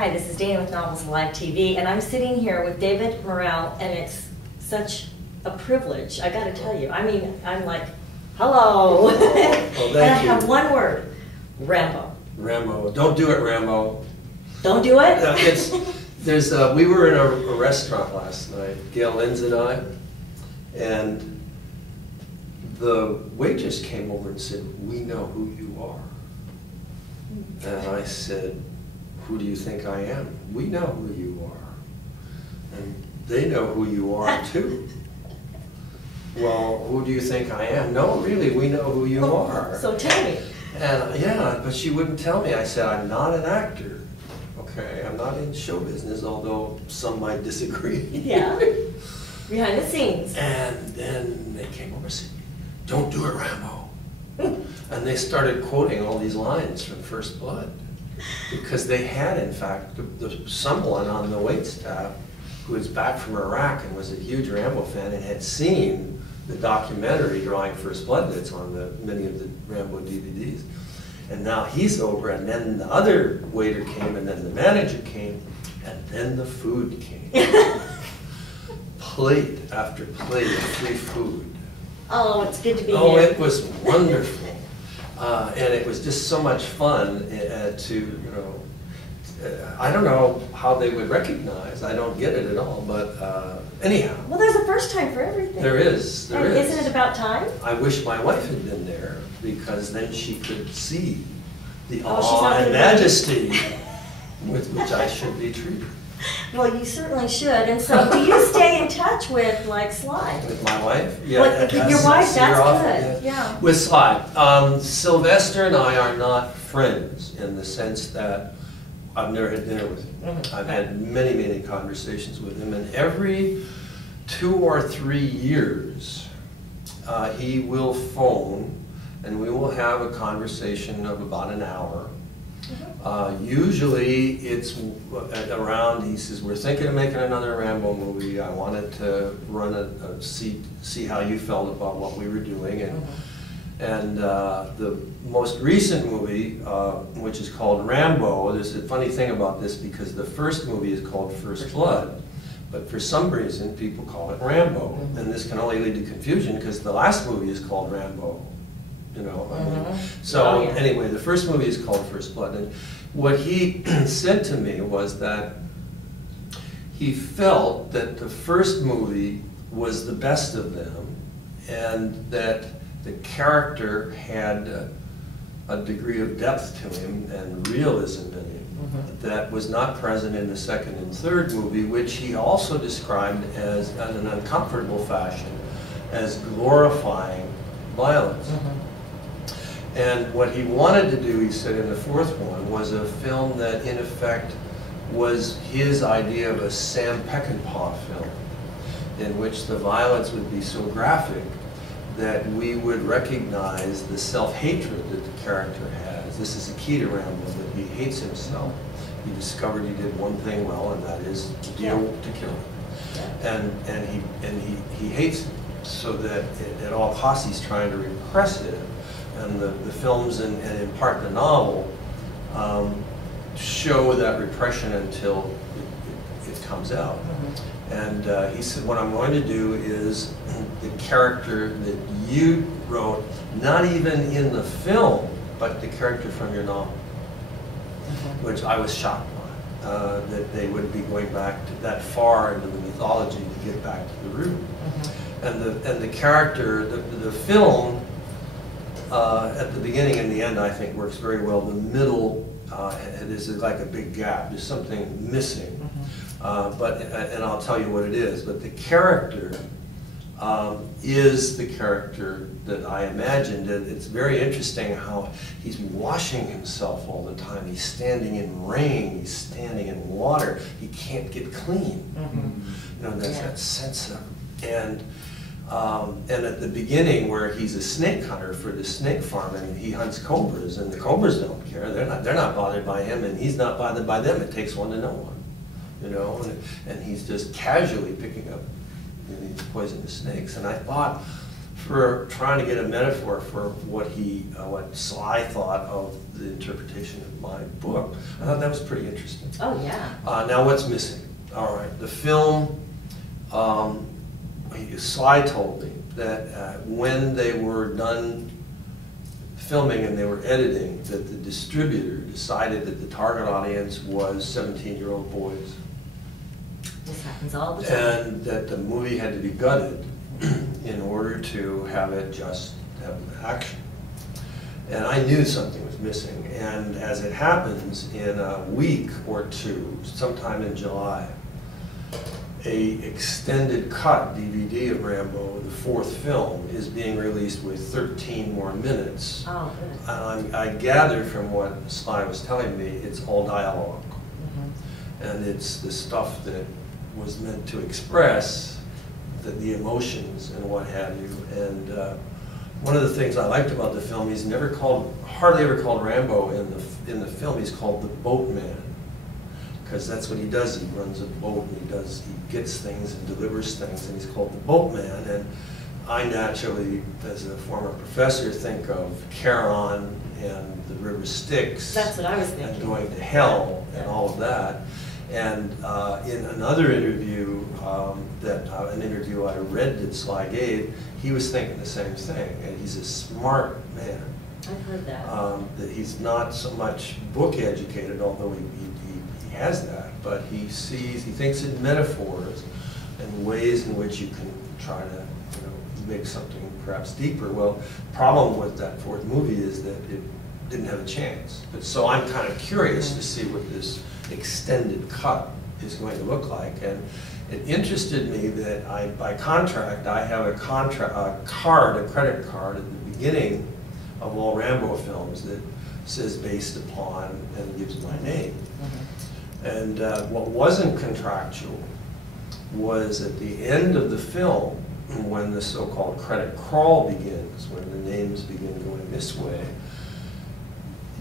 Hi, this is Dayna with Novels Live TV, and I'm sitting here with David Morrell, and it's such a privilege, I gotta tell you. I mean, I'm like, hello. Well, thank and I you. have one word, Rambo. Rambo. Don't do it, Rambo. Don't do it? We were in a restaurant last night, Gail Lynn's and I, and the waitress came over and said, "We know who you are." And I said, "Who do you think I am?" "We know who you are." And they know who you are too. "Well, who do you think I am?" "No, really, we know who you are." So tell me. And yeah, but she wouldn't tell me. I said, "I'm not an actor. Okay, I'm not in show business, although some might disagree." Yeah, behind the scenes. And then they came over and said, "Don't do it, Rambo." And they started quoting all these lines from First Blood. Because they had, in fact, someone on the wait staff who was back from Iraq and was a huge Rambo fan and had seen the documentary Drawing First Blood that's on many of the Rambo DVDs. And now he's over, and then the other waiter came, and then the manager came, and then the food came. Plate after plate of free food. Oh, it's good to be Oh, here. it was wonderful. And it was just so much fun I don't know how they would recognize. I don't get it at all, but anyhow. Well, there's a first time for everything. There is, and isn't it about time? I wish my wife had been there, because then she could see the Oh, she's awe not and gonna majesty with which I should be treated. Well, you certainly should. And so, do you stay in touch with, like, Sly? With my wife? Yeah. Well, your wife, see her that's often, good. Yeah. With Sly. Sylvester and I are not friends in the sense that I've never had dinner with him. Mm-hmm. I've had many, many conversations with him, and every 2 or 3 years he will phone and we will have a conversation of about an hour. Usually it's around, he says, "We're thinking of making another Rambo movie. I wanted to run see how you felt about what we were doing." And the most recent movie, which is called Rambo, there's a funny thing about this, because the first movie is called First Blood, but for some reason people call it Rambo. And this can only lead to confusion, because the last movie is called Rambo. You know, I mean, so anyway, the first movie is called First Blood, and what he said to me was that he felt that the first movie was the best of them, and that the character had a degree of depth to him and realism in him that was not present in the second and third movie, which he also described as, in an uncomfortable fashion, as glorifying violence. And what he wanted to do, he said, in the fourth one, was a film that, in effect, was his idea of a Sam Peckinpah film, in which the violence would be so graphic that we would recognize the self-hatred that the character has. This is the key to Rambo, that he hates himself. He discovered he did one thing well, and that is to kill him. And he hates him, so that at all costs he's trying to repress it. And the films, and in part the novel, show that repression until it comes out. And he said, "What I'm going to do is the character that you wrote, not even in the film, but the character from your novel," which I was shocked by, that they would be going back to that far into the mythology to get back to the root. And the character, the film, at the beginning and the end, I think, works very well. The middle, it is like a big gap. There's something missing. And I'll tell you what it is. But the character is the character that I imagined. It's very interesting how he's washing himself all the time. He's standing in rain. He's standing in water. He can't get clean. You know, there's that sense of, and at the beginning, where he's a snake hunter for the snake farm, and he hunts cobras, and the cobras don't care. They're not bothered by him, and he's not bothered by them. It takes one to know one, you know. And he's just casually picking up these poisonous snakes. And I thought, for trying to get a metaphor for what Sly thought of the interpretation of my book. I thought that was pretty interesting. Oh, yeah. Now what's missing? All right, the film, Sly told me that when they were done filming and they were editing, that the distributor decided that the target audience was 17-year-old boys. This happens all the time. And that the movie had to be gutted in order to have it just have action. And I knew something was missing. And as it happens, in a week or two, sometime in July, a extended cut DVD of Rambo, the fourth film, is being released with 13 more minutes. Oh, good. And I gathered from what Sly was telling me, it's all dialogue. And it's the stuff that was meant to express the emotions and what have you. And one of the things I liked about the film, he's hardly ever called Rambo in the film. He's called the boatman, because that's what he does. He runs a boat and he gets things and delivers things, and he's called the boatman. And I naturally, as a former professor, think of Charon and the river Styx. That's what I was thinking. And going to hell and all of that. And in another interview, an interview I read that Sly gave, he was thinking the same thing. And he's a smart man. I've heard that. That he's not so much book educated, although he has that, but he thinks in metaphors and ways in which you can try to make something perhaps deeper. Well, the problem with that fourth movie is that it didn't have a chance. But so I'm kind of curious to see what this extended cut is going to look like. And it interested me that by contract, I have a credit card at the beginning of all Rambo films that says based upon and gives my name. And what wasn't contractual was at the end of the film, when the so-called credit crawl begins, when the names begin going this way,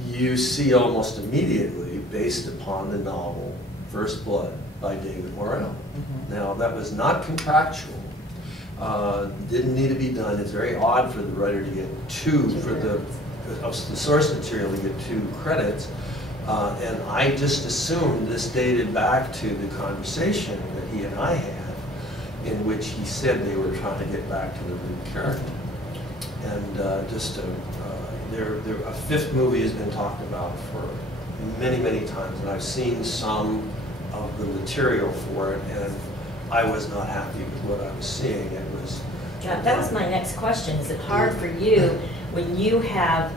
you see almost immediately, based upon the novel First Blood by David Morrell. Now, that was not contractual. Didn't need to be done. It's very odd for the writer to get the source material to get 2 credits. And I just assumed this dated back to the conversation that he and I had, in which he said they were trying to get back to the root character. And a 5th movie has been talked about for many, many times, and I've seen some of the material for it, and I was not happy with what I was seeing. It was. Yeah, that was my next question. Is it hard for you when you have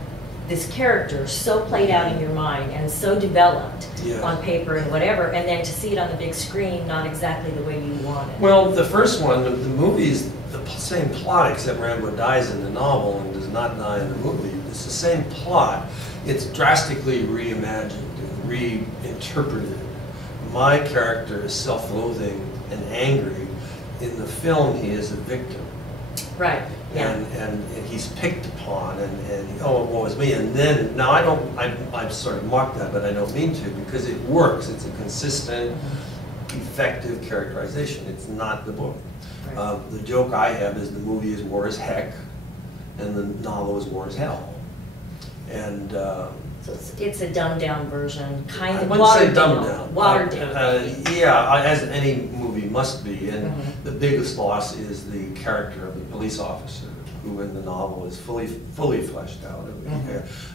this character so played out in your mind and so developed on paper and whatever, and then to see it on the big screen not exactly the way you want it? Well, the first one, the movie's the same plot, except Rambo dies in the novel and does not die in the movie. It's the same plot. It's drastically reimagined and reinterpreted. My character is self-loathing and angry. In the film, he is a victim. Right. Yeah. And he's picked upon, and oh, woe is me. And then, now I sort of mock that, but I don't mean to, because it works. It's a consistent, effective characterization. It's not the book. Right. The joke I have is the movie is war as heck, and the novel is war as hell. And so it's a dumbed-down version, kind of. I wouldn't say dumbed down. Watered down. Yeah, as any movie must be. And the biggest loss is the character of the police officer, who in the novel is fully fleshed out.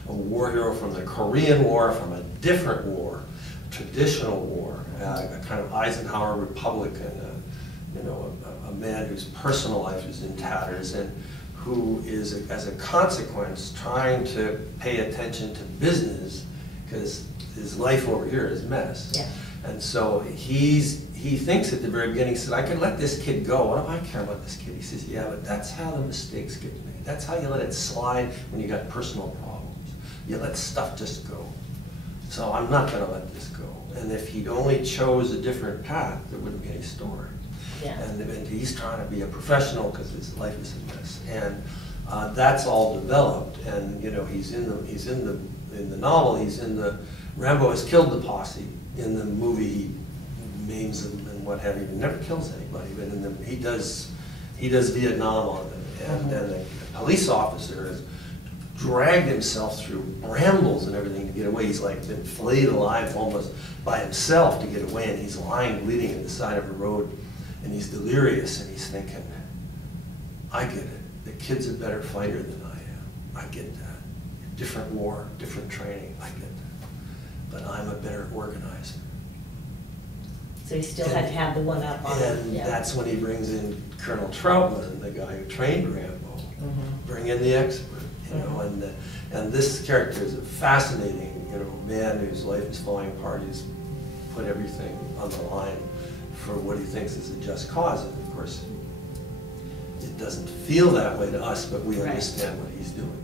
A war hero from the Korean War, from a different war, traditional war, a kind of Eisenhower Republican, a man whose personal life is in tatters, and who is, as a consequence, trying to pay attention to business because his life over here is a mess. Yeah. And so he thinks at the very beginning, he said, I can let this kid go. What do I care about this kid? He says, yeah, but that's how the mistakes get made. That's how you let it slide when you got personal problems. You let stuff just go. So I'm not going to let this go. And if he'd only chose a different path, there wouldn't be any story. Yeah. And he's trying to be a professional because his life is a mess. And that's all developed. And he's in the novel. Rambo has killed the posse. In the movie, he maims them and what have you. He never kills anybody. But he does Vietnam on them. And then the police officer has dragged himself through brambles and everything to get away. He's like been flayed alive almost by himself to get away, and he's lying bleeding at the side of a road, and he's delirious, and he's thinking, I get it. The kid's a better fighter than I am. I get that. Different war, different training, I get that. But I'm a better organizer. So he still had to have the one up on it. And that's when he brings in Colonel Troutman, the guy who trained Rambo. Bring in the expert, you know, and this character is a fascinating, you know, man whose life is falling apart. He's put everything on the line for what he thinks is a just cause. And of course, it doesn't feel that way to us, but we understand what he's doing.